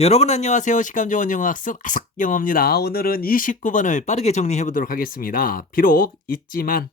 여러분 안녕하세요. 식감 좋은 영어 학습 아삭 영어입니다. 오늘은 29번을 빠르게 정리해 보도록 하겠습니다. 비록 있지만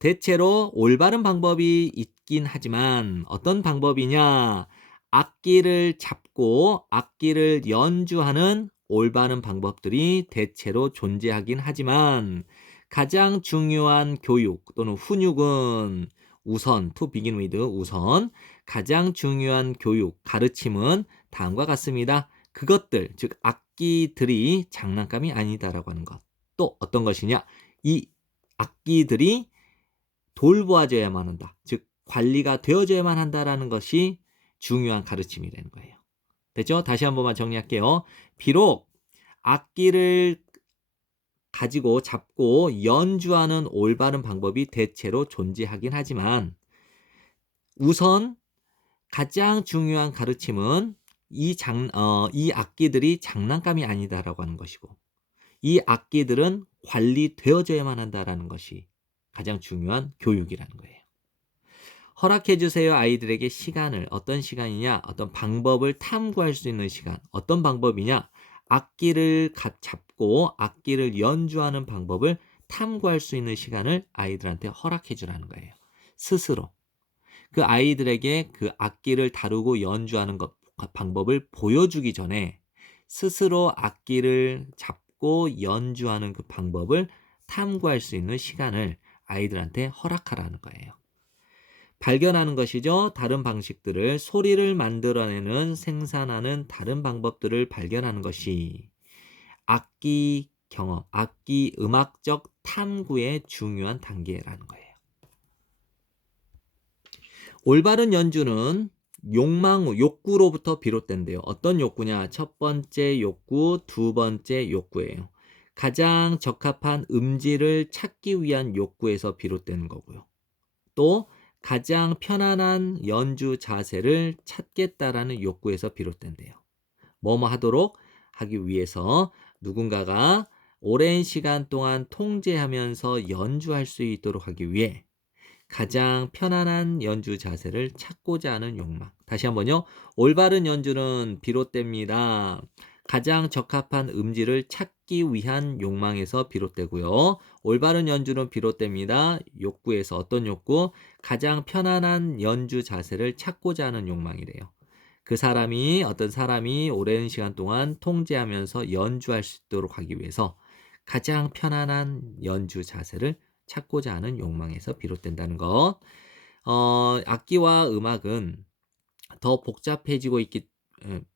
대체로 올바른 방법이 있긴 하지만 어떤 방법이냐? 악기를 잡고 악기를 연주하는 올바른 방법들이 대체로 존재하긴 하지만 가장 중요한 교육 또는 훈육은 우선 to begin with 우선 가장 중요한 교육 가르침은 다음과 같습니다. 그것들 즉 악기들이 장난감이 아니다라고 하는 것. 또 어떤 것이냐? 이 악기들이 돌보아져야만 한다. 즉 관리가 되어져야만 한다라는 것이 중요한 가르침이라는 거예요. 됐죠? 다시 한 번만 정리할게요. 비록 악기를 가지고 잡고 연주하는 올바른 방법이 대체로 존재하긴 하지만 우선 가장 중요한 가르침은 이 장, 어, 이 악기들이 장난감이 아니다라고 하는 것이고 이 악기들은 관리되어져야만 한다라는 것이 가장 중요한 교육이라는 거예요. 허락해 주세요 아이들에게 시간을 어떤 시간이냐 어떤 방법을 탐구할 수 있는 시간 어떤 방법이냐 악기를 잡고 악기를 연주하는 방법을 탐구할 수 있는 시간을 아이들한테 허락해 주라는 거예요. 스스로. 그 아이들에게 그 악기를 다루고 연주하는 것, 방법을 보여주기 전에 스스로 악기를 잡고 연주하는 그 방법을 탐구할 수 있는 시간을 아이들한테 허락하라는 거예요. 발견하는 것이죠. 다른 방식들을 소리를 만들어내는 생산하는 다른 방법들을 발견하는 것이 악기 경험, 악기 음악적 탐구의 중요한 단계라는 거예요. 올바른 연주는 욕망, 욕구로부터 비롯된대요. 어떤 욕구냐? 첫 번째 욕구, 두 번째 욕구예요. 가장 적합한 음질을 찾기 위한 욕구에서 비롯되는 거고요. 또 가장 편안한 연주 자세를 찾겠다라는 욕구에서 비롯된대요. 뭐뭐 하도록 하기 위해서 누군가가 오랜 시간 동안 통제하면서 연주할 수 있도록 하기 위해 가장 편안한 연주 자세를 찾고자 하는 욕망. 다시 한번요. 올바른 연주는 비롯됩니다. 가장 적합한 음질을 찾기 위한 욕망에서 비롯되고요. 올바른 연주는 비롯됩니다. 욕구에서 어떤 욕구? 가장 편안한 연주 자세를 찾고자 하는 욕망이래요. 그 사람이 어떤 사람이 오랜 시간 동안 통제하면서 연주할 수 있도록 하기 위해서 가장 편안한 연주 자세를 찾고자 하는 욕망에서 비롯된다는 것. 어, 악기와 음악은 더 복잡해지고 있기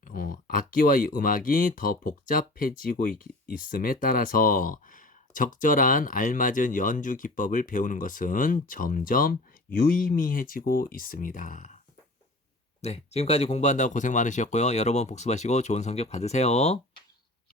어, 악기와 음악이 더 복잡해지고 있, 있음에 따라서 적절한 알맞은 연주 기법을 배우는 것은 점점 유의미해지고 있습니다. 네, 지금까지 공부한다고 고생 많으셨고요. 여러 번 복습하시고 좋은 성적 받으세요.